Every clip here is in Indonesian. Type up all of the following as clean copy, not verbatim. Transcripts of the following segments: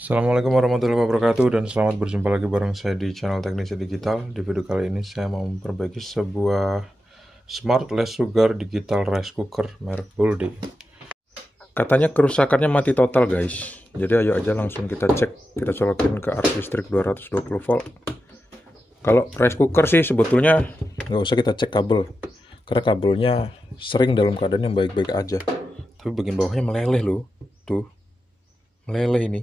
Assalamualaikum warahmatullahi wabarakatuh dan selamat berjumpa lagi bareng saya di channel Teknisi Digital. Di video kali ini saya mau memperbaiki sebuah Smart Less Sugar Digital Rice Cooker merek Bolde. Katanya kerusakannya mati total guys. Jadi ayo aja langsung kita cek, kita colokin ke arus listrik 220 volt. Kalau rice cooker sih sebetulnya nggak usah kita cek kabel, karena kabelnya sering dalam keadaan yang baik-baik aja. Tapi bagian bawahnya meleleh loh, tuh meleleh ini.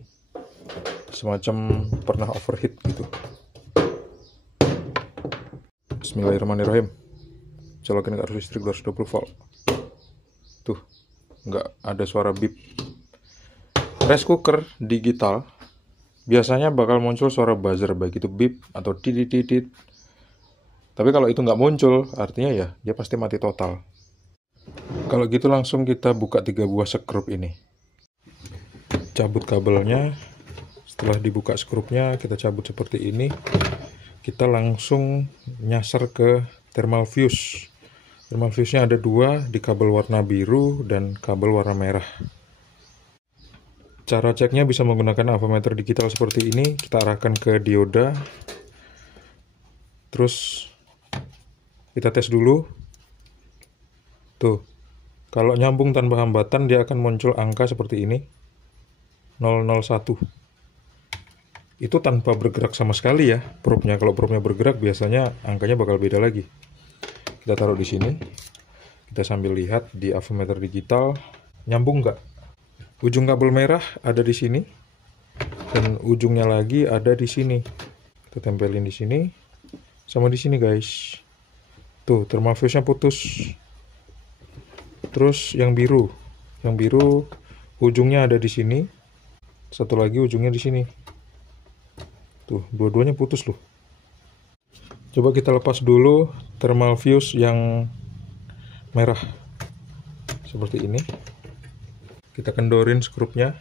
Semacam pernah overheat gitu. Bismillahirrahmanirrahim. Colokin ke arus listrik 220 volt. Tuh, nggak ada suara bip. Rice cooker digital biasanya bakal muncul suara buzzer, baik itu bip atau titit. Tapi kalau itu nggak muncul, artinya ya dia pasti mati total. Kalau gitu langsung kita buka 3 buah skrup ini. Cabut kabelnya. Setelah dibuka skrupnya, kita cabut seperti ini. Kita langsung nyasar ke thermal fuse. Thermal fuse-nya ada 2, di kabel warna biru dan kabel warna merah. Cara ceknya bisa menggunakan avometer digital seperti ini. Kita arahkan ke dioda. Terus kita tes dulu. Tuh, kalau nyambung tanpa hambatan dia akan muncul angka seperti ini. 001. Itu tanpa bergerak sama sekali ya probe-nya. Kalau probe-nya bergerak biasanya angkanya bakal beda lagi. Kita taruh di sini. Kita sambil lihat di avometer digital nyambung nggak. Ujung kabel merah ada di sini dan ujungnya lagi ada di sini. Kita tempelin di sini sama di sini guys. Tuh thermal fuse-nya putus. Terus yang biru ujungnya ada di sini. Satu lagi ujungnya di sini. Tuh, dua-duanya putus loh. Coba kita lepas dulu thermal fuse yang merah. Seperti ini. Kita kendorin skrupnya.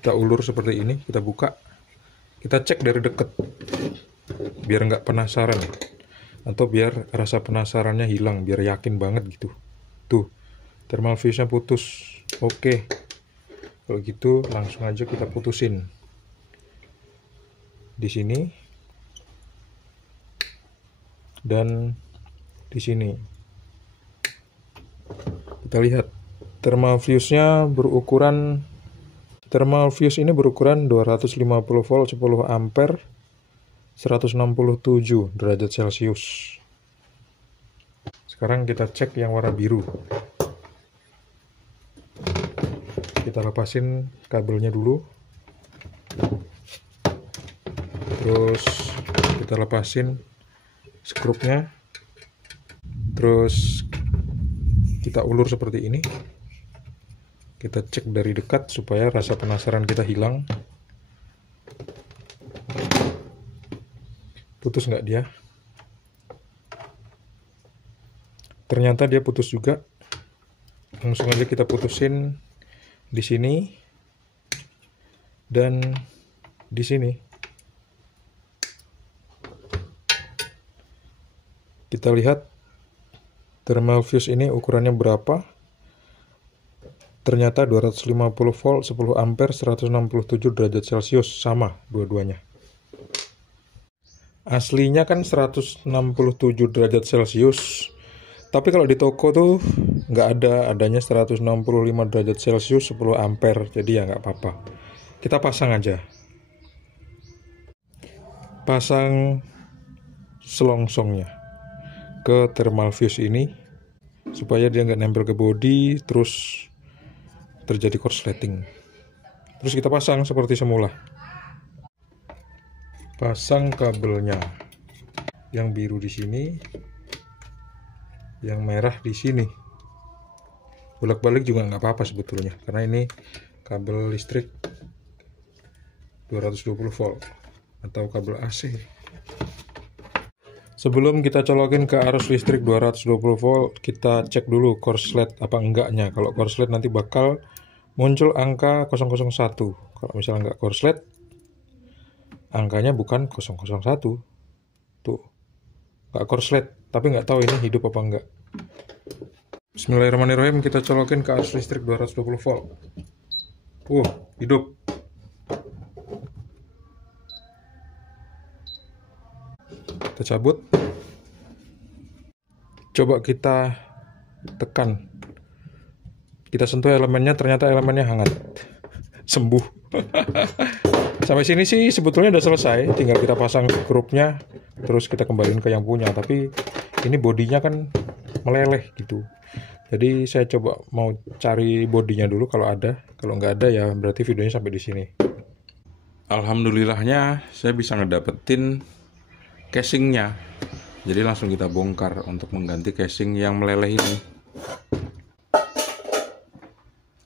Kita ulur seperti ini, kita buka. Kita cek dari dekat. Biar nggak penasaran. Atau biar rasa penasarannya hilang, biar yakin banget gitu. Tuh, thermal fuse-nya putus. Oke, kalau gitu langsung aja kita putusin di sini dan di sini. Kita lihat thermal fuse-nya berukuran, thermal fuse ini berukuran 250 volt 10 ampere 167 derajat Celcius. Sekarang kita cek yang warna biru. Kita lepasin kabelnya dulu. Terus kita lepasin skrupnya. Terus kita ulur seperti ini. Kita cek dari dekat supaya rasa penasaran kita hilang. Putus nggak dia? Ternyata dia putus juga. Langsung aja kita putusin di sini dan di sini. Kita lihat thermal fuse ini ukurannya berapa. Ternyata 250 volt 10 ampere 167 derajat Celcius, sama dua-duanya. Aslinya kan 167 derajat Celcius. Tapi kalau di toko tuh nggak adanya 165 derajat Celcius 10 ampere, jadi ya nggak apa-apa. Kita pasang aja. Pasang selongsongnya ke thermal fuse ini supaya dia nggak nempel ke bodi terus terjadi korsleting. Terus kita pasang seperti semula. Pasang kabelnya. Yang biru di sini, yang merah di sini. Bolak-balik juga nggak apa-apa sebetulnya, karena ini kabel listrik 220 volt atau kabel AC. Sebelum kita colokin ke arus listrik 220 volt, kita cek dulu korslet apa enggaknya. Kalau korslet nanti bakal muncul angka 001. Kalau misalnya nggak korslet, angkanya bukan 001. Tuh, nggak korslet, tapi nggak tahu ini hidup apa enggak. Bismillahirrahmanirrahim, kita colokin ke arus listrik 220 volt. Hidup. Kita cabut. Coba kita tekan. Kita sentuh elemennya, ternyata elemennya hangat. Sembuh. Sampai sini sih sebetulnya udah selesai. Tinggal kita pasang skrupnya, terus kita kembaliin ke yang punya. Tapi ini bodinya kan meleleh gitu. Jadi saya coba mau cari bodinya dulu kalau ada. Kalau nggak ada ya berarti videonya sampai di sini. Alhamdulillahnya saya bisa ngedapetin casingnya. Jadi langsung kita bongkar untuk mengganti casing yang meleleh ini.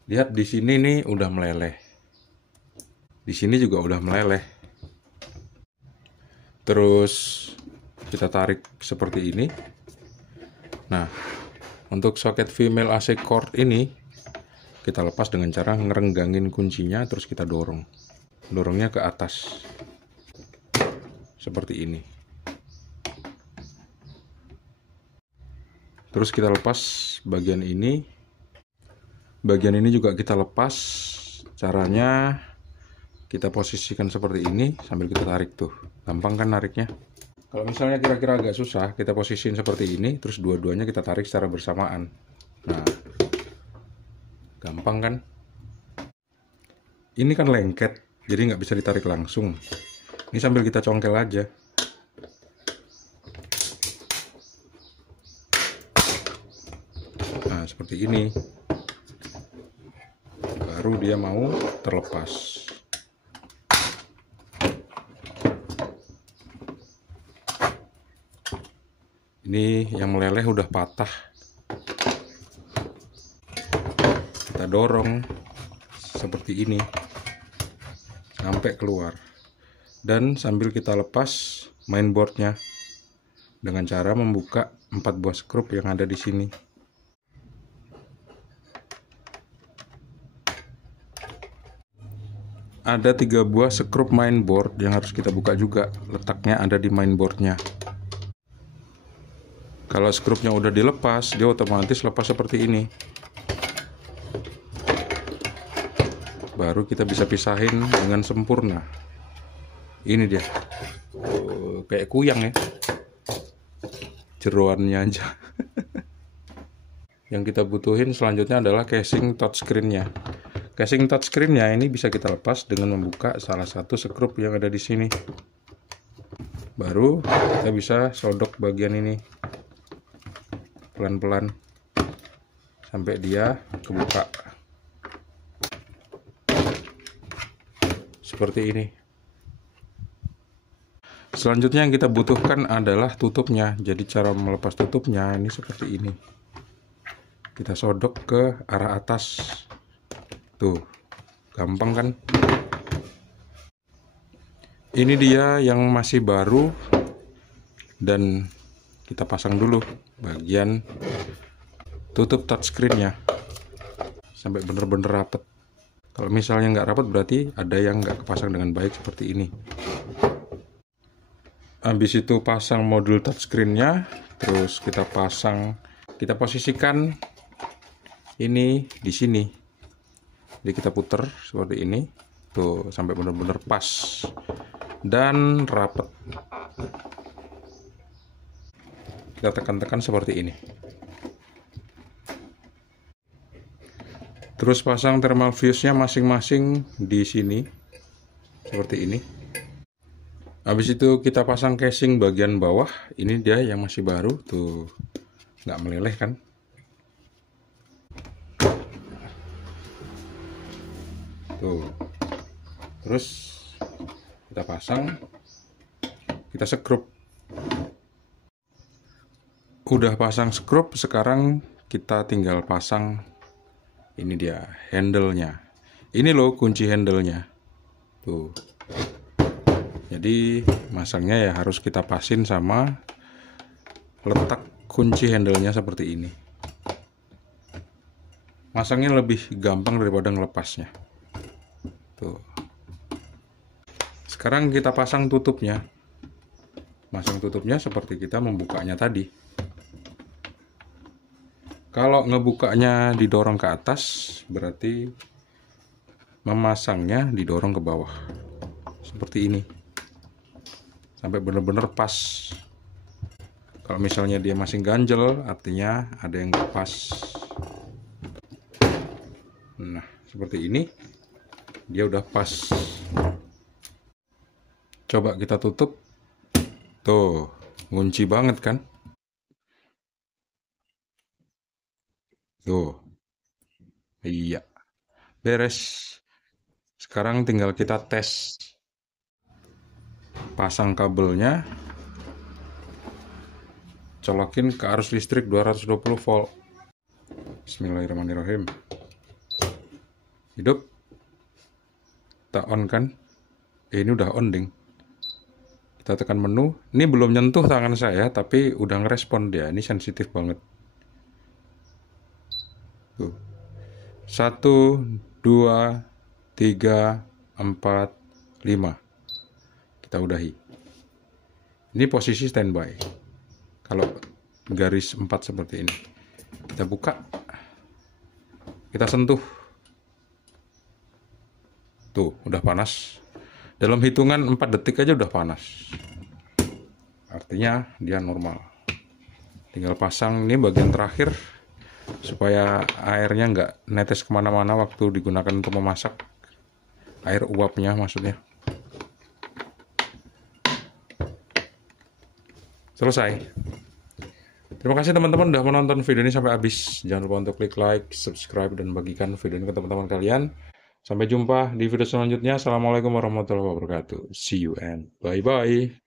Lihat di sini nih udah meleleh. Di sini juga udah meleleh. Terus kita tarik seperti ini. Nah, untuk soket female AC cord ini kita lepas dengan cara ngerenggangin kuncinya, terus kita dorong. Dorongnya ke atas. Seperti ini. Terus kita lepas bagian ini. Bagian ini juga kita lepas. Caranya kita posisikan seperti ini sambil kita tarik tuh. Gampang kan nariknya? Kalau misalnya kira-kira agak susah, kita posisiin seperti ini, terus dua-duanya kita tarik secara bersamaan. Nah, gampang kan? Ini kan lengket, jadi nggak bisa ditarik langsung. Ini sambil kita congkel aja. Nah, seperti ini. Baru dia mau terlepas. Ini yang meleleh udah patah. Kita dorong seperti ini sampai keluar. Dan sambil kita lepas mainboardnya dengan cara membuka 4 buah skrup yang ada di sini. Ada 3 buah skrup mainboard yang harus kita buka juga. Letaknya ada di mainboardnya. Kalau skrupnya udah dilepas, dia otomatis lepas seperti ini. Baru kita bisa pisahin dengan sempurna. Ini dia. Kayak kuyang ya. Jeroannya aja. Yang kita butuhin selanjutnya adalah casing touchscreen-nya. Casing touchscreen-nya ini bisa kita lepas dengan membuka salah satu skrup yang ada di sini. Baru kita bisa sodok bagian ini. Pelan-pelan sampai dia kebuka seperti ini. Selanjutnya yang kita butuhkan adalah tutupnya. Jadi cara melepas tutupnya ini seperti ini. Kita sodok ke arah atas. Tuh, gampang kan? Ini dia yang masih baru dan kita pasang dulu bagian tutup touchscreen-nya sampai bener-bener rapet. Kalau misalnya nggak rapet berarti ada yang nggak kepasang dengan baik seperti ini. Habis itu pasang modul touchscreen-nya, terus kita posisikan ini di sini. Jadi kita puter seperti ini, tuh sampai bener-bener pas dan rapet. Kita tekan-tekan seperti ini. Terus pasang thermal fuse-nya masing-masing di sini seperti ini. Habis itu kita pasang casing bagian bawah. Ini dia yang masih baru, tuh nggak meleleh kan? Tuh. Terus kita pasang, kita skrup. Udah pasang skrup, sekarang kita tinggal pasang ini dia handle-nya. Ini loh kunci handle-nya. Tuh. Jadi masangnya ya harus kita pasin sama letak kunci handle-nya seperti ini. Masangnya lebih gampang daripada ngelepasnya. Tuh. Sekarang kita pasang tutupnya. Masang tutupnya seperti kita membukanya tadi. Kalau ngebukanya didorong ke atas, berarti memasangnya didorong ke bawah. Seperti ini. Sampai benar-benar pas. Kalau misalnya dia masih ganjel, artinya ada yang nggak pas. Nah, seperti ini. Dia udah pas. Coba kita tutup. Tuh, ngunci banget kan? Tuh. Iya. Beres. Sekarang tinggal kita tes. Pasang kabelnya. Colokin ke arus listrik 220 volt. Bismillahirrahmanirrahim. Hidup. Kita on kan? Ini udah on, ding. Kita tekan menu. Ini belum nyentuh tangan saya, tapi udah ngerespon dia. Ini sensitif banget. Tuh. 1, 2, 3, 4, 5. Kita udahi. Ini posisi standby. Kalau garis 4 seperti ini. Kita buka. Kita sentuh. Tuh, udah panas. Dalam hitungan 4 detik aja udah panas. Artinya dia normal. Tinggal pasang ini bagian terakhir. Supaya airnya nggak netes kemana-mana waktu digunakan untuk memasak. Air uapnya maksudnya. Selesai. Terima kasih teman-teman udah menonton video ini sampai habis. Jangan lupa untuk klik like, subscribe, dan bagikan video ini ke teman-teman kalian. Sampai jumpa di video selanjutnya. Assalamualaikum warahmatullahi wabarakatuh. See you and bye-bye.